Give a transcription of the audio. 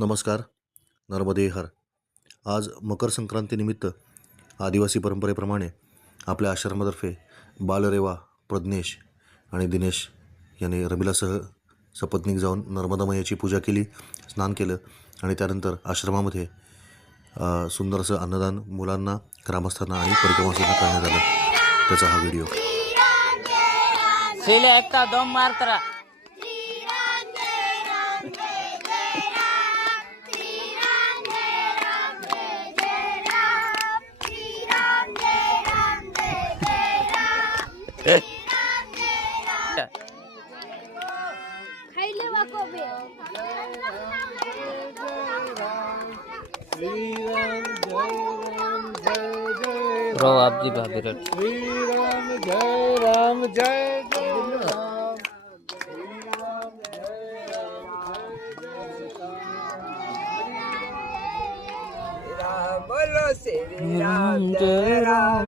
नमस्कार नर्मदे हर. आज मकर संक्रांतीनिमित्त आदिवासी परंपरेप्रमाणे आपल्या आश्रमातर्फे बालरेवा प्रज्ञेश आणि दिनेश यांनी रबिलासह सपत्नीक जाऊन नर्मदा मैयाची पूजा केली स्नान केलं आणि त्यानंतर आश्रमामध्ये सुंदर असं अन्नदान मुलांना ग्रामस्थांना आणि परिक्रमासांना करण्यात आलं. त्याचा हा व्हिडिओ. दम मारतरा ખાઈ લેવા કોબે આપજી ભાભી શ્રી રામ જય રામ જય બોલો શ્રી રામ જય રામ